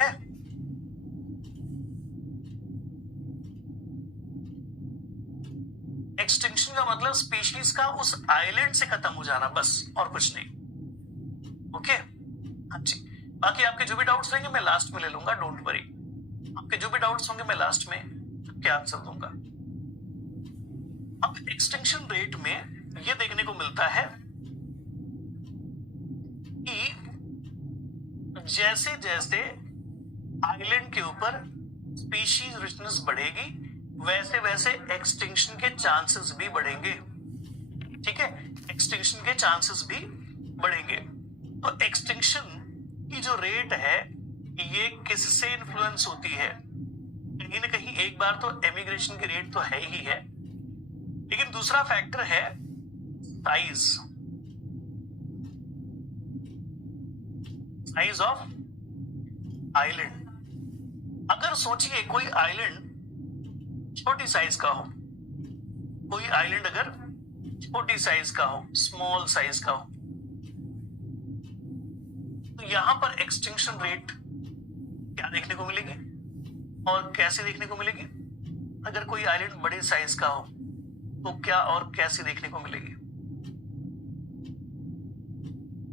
है। एक्सटिंक्शन का मतलब स्पीशीज का उस आइलैंड से खत्म हो जाना, बस और कुछ नहीं। ओके, हाँ जी। बाकी आपके जो भी डाउट्स रहेंगे मैं लास्ट में ले लूंगा, डोंट वरी। आपके जो भी डाउट्स होंगे मैं लास्ट में आपके आंसर दूंगा। अब एक्सटिंक्शन रेट में ये देखने को मिलता है कि जैसे जैसे आइलैंड के ऊपर स्पीशीज रिचनेस बढ़ेगी वैसे वैसे एक्सटिंक्शन के चांसेस भी बढ़ेंगे। ठीक है, एक्सटिंक्शन के चांसेस भी बढ़ेंगे। तो एक्सटिंक्शन की जो रेट है ये किससे इन्फ्लुएंस होती है? कहीं ना कहीं एक बार तो एमिग्रेशन की रेट तो है ही है, लेकिन दूसरा फैक्टर है साइज ऑफ आइलैंड। अगर सोचिए कोई आइलैंड छोटी साइज का हो, कोई आइलैंड अगर छोटी साइज का हो, स्मॉल साइज का हो, तो यहां पर एक्सटिंक्शन रेट क्या देखने को मिलेगी और कैसे देखने को मिलेगी? अगर कोई आइलैंड बड़े साइज का हो तो क्या और कैसे देखने को मिलेगी?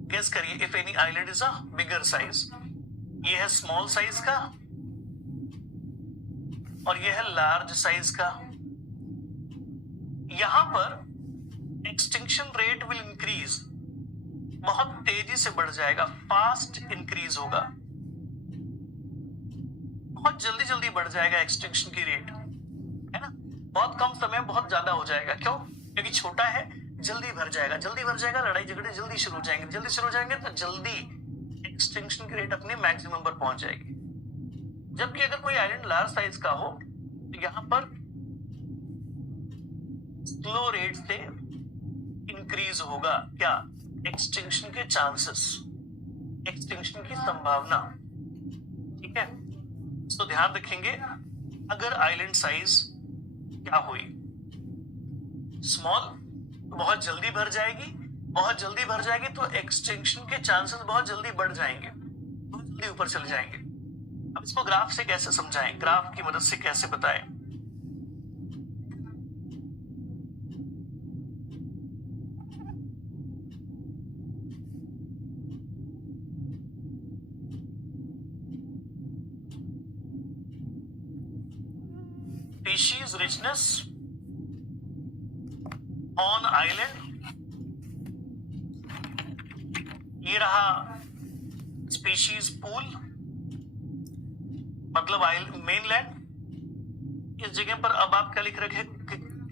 गेस करिए। If any island is a bigger size, ये है स्मॉल साइज का और ये है लार्ज साइज का। यहां पर एक्सटिंक्शन रेट विल इंक्रीज, बहुत तेजी से बढ़ जाएगा, फास्ट इंक्रीज होगा, बहुत जल्दी जल्दी बढ़ जाएगा एक्सटिंक्शन की रेट, है ना। बहुत कम समय में बहुत ज्यादा हो जाएगा। क्यों? क्योंकि छोटा है, जल्दी भर जाएगा, जल्दी भर जाएगा, लड़ाई झगड़े जल्दी शुरू हो जाएंगे, जल्दी शुरू हो जाएंगे तो जल्दी एक्सटिंक्शन की रेट अपने मैक्सिमम पर पहुंच जाएगी। जबकि अगर कोई आइलैंड लार्ज साइज का हो तो यहां पर स्लो रेट से इंक्रीज होगा क्या? एक्सटिंक्शन के चांसेस, एक्सटिंक्शन की संभावना। ठीक है, तो ध्यान रखेंगे अगर आइलैंड साइज क्या हुई स्मॉल तो बहुत जल्दी भर जाएगी, बहुत जल्दी भर जाएगी तो एक्सटिंक्शन के चांसेस बहुत जल्दी बढ़ जाएंगे, बहुत जल्दी ऊपर चले जाएंगे। अब इसको ग्राफ से कैसे समझाएं, ग्राफ की मदद से कैसे बताएं? स्पीशीज रिचनेस ऑन आइलैंड, ये रहा स्पीशीज पूल मतलब मेनलैंड। इस जगह पर अब आप क्या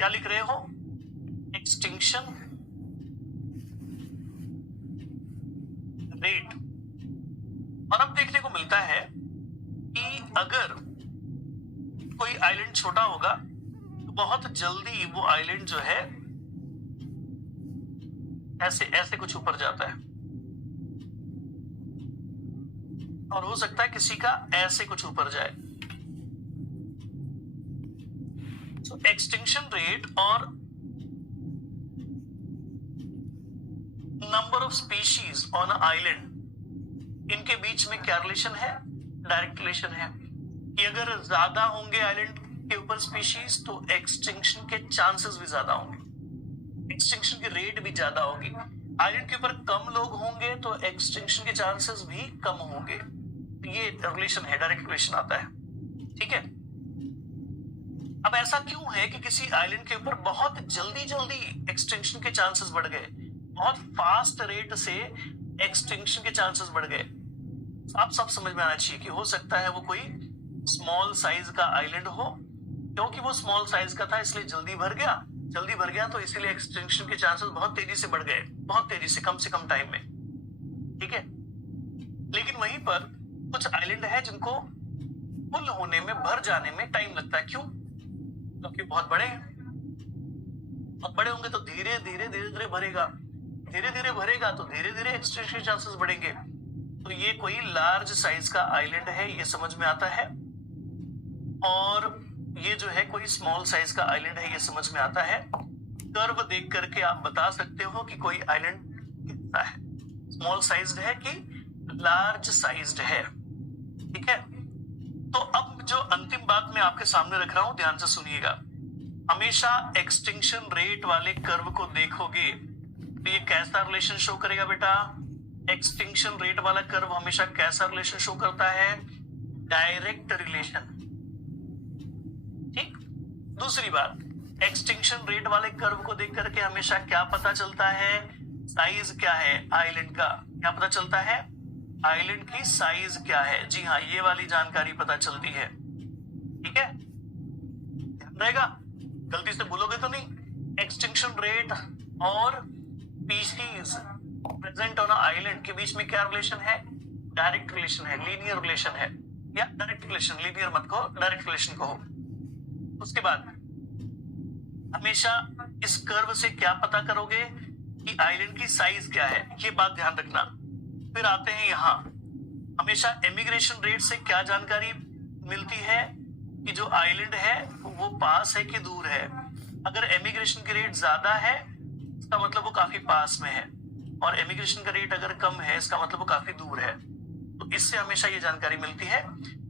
लिख रहे हो? Extinction rate. और अब देखने को मिलता है कि अगर कोई आइलैंड छोटा होगा तो बहुत जल्दी वो आइलैंड जो है ऐसे ऐसे कुछ ऊपर जाता है, और हो सकता है किसी का ऐसे कुछ ऊपर जाए। तो एक्सटिंक्शन रेट और number of species on island, इनके बीच में क्या रिलेशन है? डायरेक्ट रिलेशन है कि अगर ज्यादा होंगे आइलैंड के ऊपर स्पीशीज तो एक्सटिंक्शन के चांसेस भी ज्यादा होंगे, एक्सटिंक्शन की रेट भी ज्यादा होगी। आइलैंड के ऊपर कम लोग होंगे तो एक्सटिंक्शन के चांसेस भी कम होंगे। ये रिलेशन है, डायरेक्ट रिलेशन आता है। ठीक है, अब ऐसा क्यों है कि किसी आइलैंड के ऊपर बहुत जल्दी जल्दी एक्सटिंक्शन के चांसेस बढ़ गए, बहुत फास्ट रेट से एक्सटिंक्शन के चांसेस बढ़ गए? आप सब समझ में आना चाहिए कि हो सकता है वो कोई स्मॉल साइज का आइलैंड हो, क्योंकि वो स्मॉल साइज का था इसलिए जल्दी भर गया तो इसीलिए एक्सटिंक्शन के चांसेस बहुत तेजी से बढ़ गए, बहुत तेजी से, कम टाइम में। ठीक है, लेकिन वहीं पर कुछ आइलैंड है जिनको फुल होने में, भर जाने में टाइम लगता है। क्यों? क्योंकि बहुत बड़े हैं, बहुत बड़े होंगे तो धीरे धीरे भरेगा, धीरे धीरे भरेगा तो धीरे धीरे एक्सटिंक्शन के चांसेस बढ़ेंगे। तो ये कोई लार्ज साइज का आइलैंड है, ये समझ में आता है। और ये जो है कोई स्मॉल साइज का आइलैंड है, ये समझ में आता है। कर्व देख करके आप बता सकते हो कि कोई आइलैंड कितना है, स्मॉल साइज्ड है कि लार्ज साइज्ड है। ठीक है, मैं आपके सामने रख रहा हूं, ध्यान से सुनिएगा। हमेशा एक्सटिंक्शन रेट वाले कर्व को देखोगे तो ये कैसा रिलेशन शो करेगा बेटा? एक्सटिंक्शन रेट वाला कर्व हमेशा कैसा रिलेशन शो करता है? Direct relation. ठीक। दूसरी बात, एक्सटिंक्शन रेट वाले कर्व को देख करके हमेशा क्या पता चलता है? साइज क्या है आइलैंड का? क्या पता चलता है? आइलैंड की साइज क्या है? जी हाँ, ये वाली जानकारी पता चलती है। ठीक है, ध्यान रहेगा, गलती से भूलोगे तो नहीं। एक्सटिंक्शन रेट और स्पीशीज प्रेजेंट ऑन आइलैंड के बीच में क्या रिलेशन है? डायरेक्ट रिलेशन है, लीनियर रिलेशन है, या डायरेक्ट रिलेशन, लीनियर मत कहो, डायरेक्ट रिलेशन कहो। उसके बाद हमेशा इस कर्व से क्या पता करोगे कि आइलैंड की साइज क्या है, ये बात ध्यान रखना। फिर आते हैं यहां, हमेशा इमिग्रेशन रेट से क्या जानकारी मिलती है कि जो आइलैंड है वो पास है कि दूर है। अगर इमिग्रेशन की रेट ज्यादा है इसका मतलब वो काफी पास में है, और इमिग्रेशन का रेट अगर कम है इसका मतलब वो काफी दूर है। तो इससे हमेशा ये जानकारी मिलती है।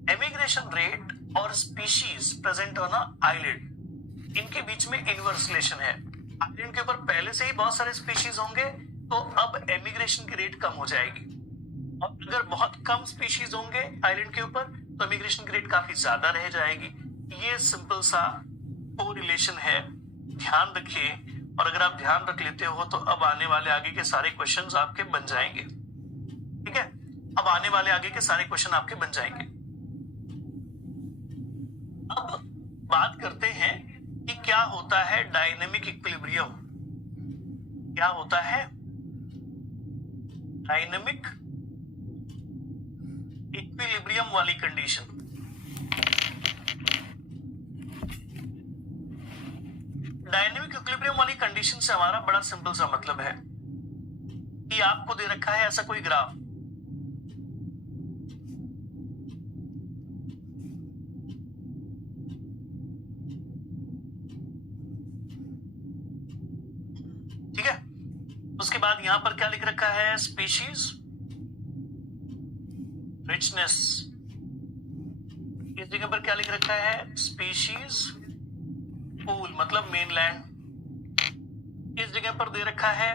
इमिग्रेशन रेट और स्पीशीज प्रेजेंट ऑन आइलैंड, इनके बीच में इनवर्स रिलेशन है। आइलैंड के ऊपर पहले से ही बहुत सारे स्पीशीज होंगे तो अब इमिग्रेशन की रेट कम हो जाएगी, और अगर बहुत कम स्पीशीज होंगे आइलैंड के ऊपर तो इमिग्रेशन की रेट काफी ज्यादा रह जाएगी। ये सिंपल सा कोरिलेशन है, ध्यान रखिए। और अगर आप ध्यान रख लेते हो तो अब आने वाले आगे के सारे क्वेश्चंस आपके बन जाएंगे। ठीक है, अब आने वाले आगे के सारे क्वेश्चन आपके बन जाएंगे। अब बात करते हैं कि क्या होता है डायनेमिक इक्विलिब्रियम। क्या होता है डायनेमिक इक्विलिब्रियम वाली कंडीशन? डायनेमिक इक्विलिब्रियम वाली कंडीशन से हमारा बड़ा सिंपल सा मतलब है कि आपको दे रखा है ऐसा कोई ग्राफ, ठीक है। उसके बाद यहां पर क्या लिख रखा है? Species richness. इस जगह पर क्या लिख रखा है? स्पीशीज पूल, मतलब मेनलैंड। इस जगह पर दे रखा है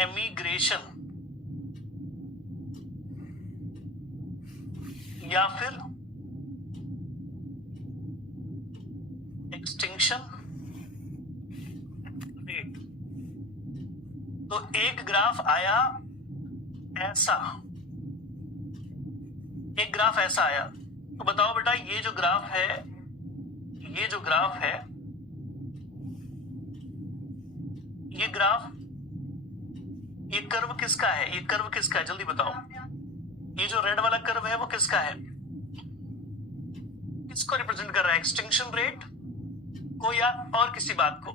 एमिग्रेशन या फिर एक्सटिंक्शन रेट। तो एक ग्राफ आया ऐसा, एक ग्राफ ऐसा आया, तो बताओ बेटा ये जो ग्राफ है, ये जो ग्राफ है, ये ग्राफ, ये कर्व किसका है? ये कर्व किसका है? जल्दी बताओ। ये जो रेड वाला कर्व है वो किसका है? किसको रिप्रेजेंट कर रहा है? एक्सटिंक्शन रेट को या और किसी बात को?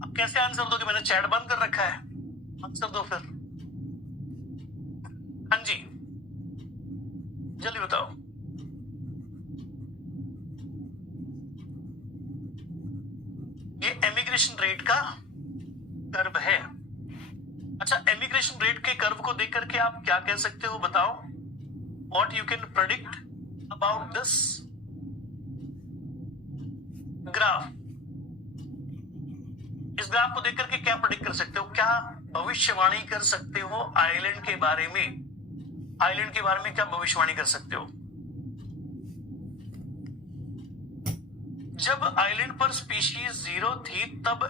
अब कैसे आंसर दोगे? मैंने चैट बंद कर रखा है, आंसर दो फिर। हाँ जी, जल्दी बताओ। ये एमिग्रेशन रेट का कर्व है। अच्छा, एमिग्रेशन रेट के कर्व को देख करके आप क्या कह सकते हो बताओ? What you can predict about this graph. इस ग्राफ को देख करके क्या प्रेडिक्ट कर सकते हो? क्या भविष्यवाणी कर सकते हो आइलैंड के बारे में? आइलैंड के बारे में क्या भविष्यवाणी कर सकते हो? जब आइलैंड पर स्पीशीज 0 थी तब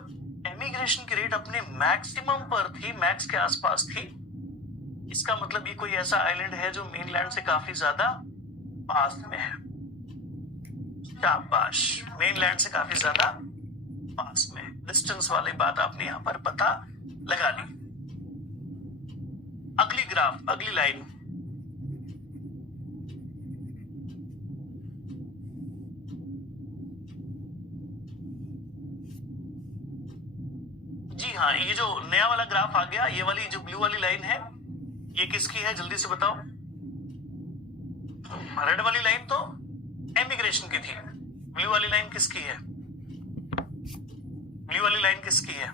एमिग्रेशन की रेट अपने मैक्सिमम पर थी, मैक्स के आसपास थी। इसका मतलब ये कोई ऐसा आइलैंड है जो मेनलैंड से काफी ज्यादा पास में है। शाबाश, मेनलैंड से काफी ज्यादा पास में। डिस्टेंस वाली बात आपने यहां पर पता लगा ली। अगली ग्राफ, अगली लाइन, जी हाँ, ये जो नया वाला ग्राफ आ गया, ये वाली जो ब्लू वाली लाइन है, ये किसकी है? जल्दी से बताओ। रेड वाली लाइन तो एमिग्रेशन की थी, ब्लू वाली लाइन किसकी है? ब्लू वाली लाइन किसकी है?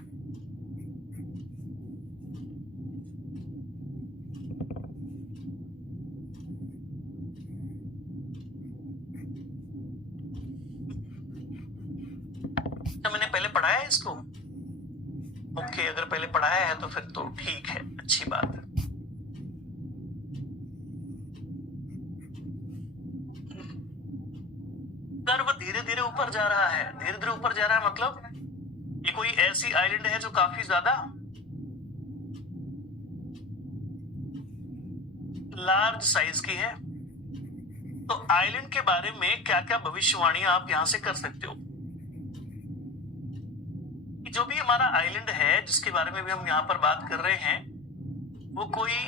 पढ़ाया है इसको? ओके, अगर पहले पढ़ाया है तो फिर तो ठीक है, अच्छी बात है। कर्व धीरे धीरे ऊपर जा रहा है, धीरे धीरे ऊपर जा रहा है, मतलब ये कोई ऐसी आइलैंड है जो काफी ज्यादा लार्ज साइज की है। तो आइलैंड के बारे में क्या क्या भविष्यवाणियां आप यहां से कर सकते हो? जो भी हमारा आइलैंड है जिसके बारे में भी हम यहां पर बात कर रहे हैं, वो कोई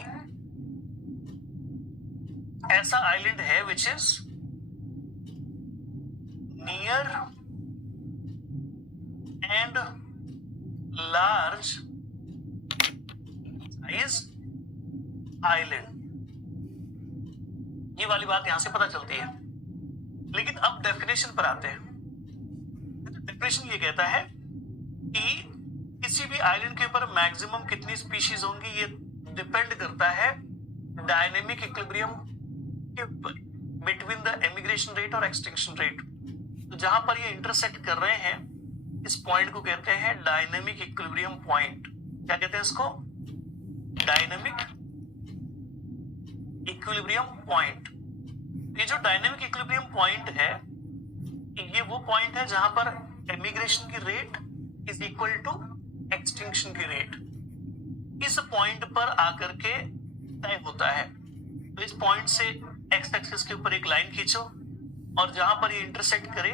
ऐसा आइलैंड है which is near and large size island. ये वाली बात यहां से पता चलती है। लेकिन अब डेफिनेशन पर आते हैं। डेफिनेशन ये कहता है कि किसी भी आइलैंड के ऊपर मैक्सिमम कितनी स्पीशीज होंगी, ये डिपेंड करता है डायनेमिक इक्विलिब्रियम के ऊपर बिटवीन द एमिग्रेशन रेट और एक्सटिंक्शन रेट। तो जहां पर ये इंटरसेक्ट कर रहे हैं, इस पॉइंट को कहते हैं डायनेमिक इक्विलिब्रियम पॉइंट। क्या कहते हैं इसको? Dynamic equilibrium point. ये जो डायनेमिक इक्विलिब्रियम पॉइंट है, ये वो पॉइंट है जहां पर एमिग्रेशन की rate is equal to extinction की रेट। इस पॉइंट पर आकर के तय होता है। तो इस पॉइंट से एक्स एक्सिस के ऊपर एक लाइन खींचो और जहां पर ये इंटरसेक्ट करे,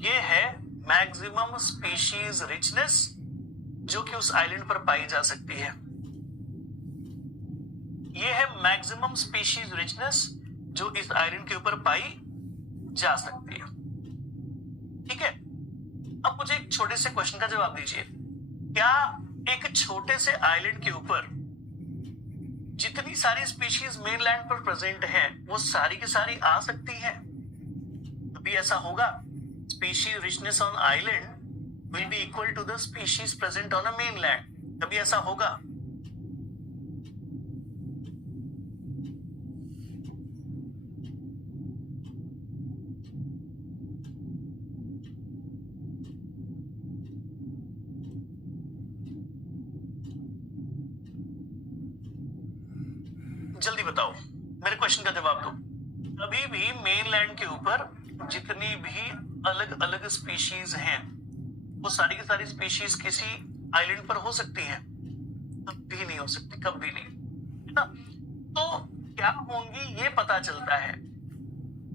ये है मैक्सिमम स्पीशीज रिचनेस जो कि उस आइलैंड पर पाई जा सकती है। ये है मैक्सिमम स्पीशीज रिचनेस जो इस आइलैंड के ऊपर पाई जा सकती है। ठीक है, अब मुझे एक छोटे से क्वेश्चन का जवाब दीजिए। क्या एक छोटे से आइलैंड के ऊपर जितनी सारी स्पीशीज मेनलैंड पर प्रेजेंट हैं, वो सारी की सारी आ सकती हैं? कभी ऐसा होगा? Species richness on island will be equal to the species present on a mainland. कभी ऐसा होगा? जल्दी बताओ, मेरे क्वेश्चन का जवाब दो। कभी भी मेनलैंड के ऊपर जितनी भी अलग अलग स्पीशीज हैं, वो सारी की सारी स्पीशीज किसी आइलैंड पर हो सकती हैं? कभी नहीं हो सकती, कभी नहीं, है ना? तो क्या होंगी ये पता चलता है,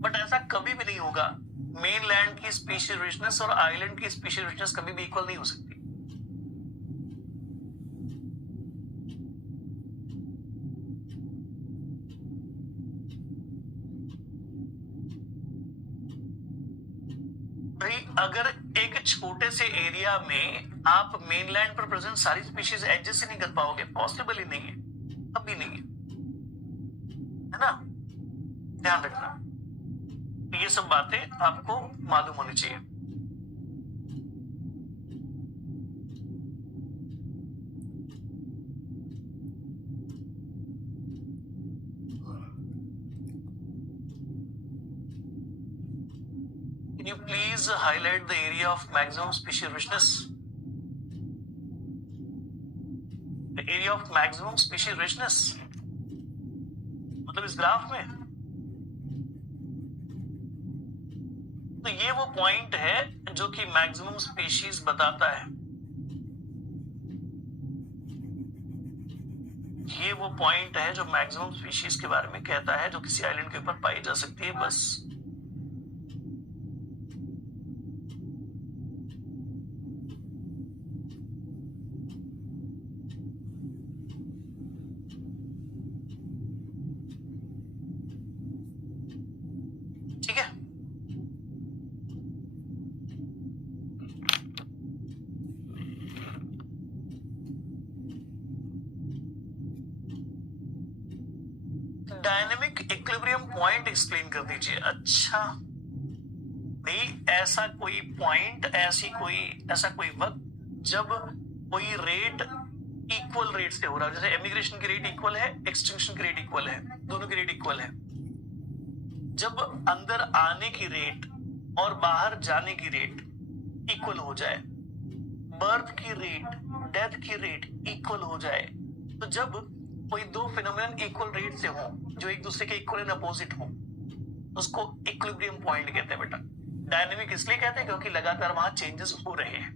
बट ऐसा कभी भी नहीं होगा। मेनलैंड की स्पीशीज रिचनेस और आइलैंड की स्पीशीज रिचनेस कभी भी इक्वल नहीं हो सकती। अगर एक छोटे से एरिया में आप मेनलैंड पर प्रेजेंट सारी स्पीशीज एडजस्ट ही नहीं कर पाओगे, पॉसिबल ही नहीं है, कभी नहीं है ना? ध्यान रखना, तो ये सब बातें आपको मालूम होनी चाहिए। Can you please highlight the area of maximum species richness? The area of maximum species richness, मतलब इस ग्राफ में। तो ये वो पॉइंट है जो कि मैक्सिमम स्पीशीज बताता है। ये वो पॉइंट है जो मैक्सिमम स्पीशीज के बारे में कहता है, जो किसी आइलैंड के ऊपर पाई जा सकती है। बस ठीक है। डायनेमिक इक्विलिब्रियम पॉइंट एक्सप्लेन कर दीजिए। अच्छा भाई, ऐसा कोई पॉइंट, ऐसा कोई वक्त जब कोई रेट इक्वल रेट से हो रहा है, जैसे एमिग्रेशन की रेट इक्वल है, एक्सटिंक्शन की रेट इक्वल है, दोनों की रेट इक्वल है। जब अंदर आने की रेट और बाहर जाने की रेट इक्वल हो जाए, बर्थ की रेट डेथ की रेट इक्वल हो जाए, तो जब कोई दो फिनोमेनन इक्वल रेट से हो, जो एक दूसरे के इक्वल एंड अपोजिट हो, उसको इक्विलिब्रियम पॉइंट कहते हैं बेटा। डायनेमिक इसलिए कहते हैं क्योंकि लगातार वहां चेंजेस हो रहे हैं।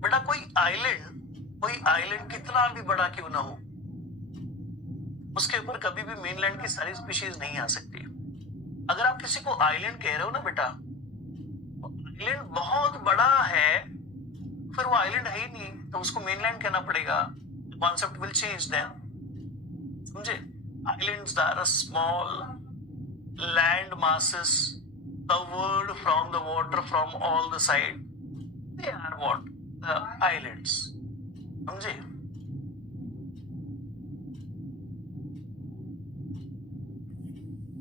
बेटा कोई आइलैंड कितना भी बड़ा क्यों ना हो, उसके ऊपर कभी भी मेनलैंड की सारी स्पीशीज नहीं आ सकती। अगर आप किसी को आइलैंड कह रहे हो ना बेटा, आइलैंड बहुत बड़ा है, फिर वो आइलैंड है ही नहीं, तो उसको मेनलैंड कहना पड़ेगा। कॉन्सेप्ट विल चेंज देन, समझे? Islands are small land masses covered from the water from all the side. They are what? The islands. समझे?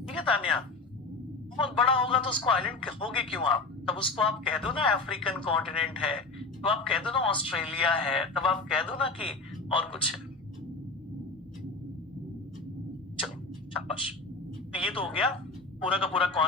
ठीक है तानिया, बहुत बड़ा होगा तो उसको आइलैंड कहोगे क्यों आप? तब उसको आप कह दो ना अफ्रीकन कॉन्टिनेंट है, तो आप कह दो ना ऑस्ट्रेलिया है, तब आप कह दो ना कि और कुछ है। चलो शाबाश, तो ये तो हो गया पूरा का पूरा कॉन्सेप्ट।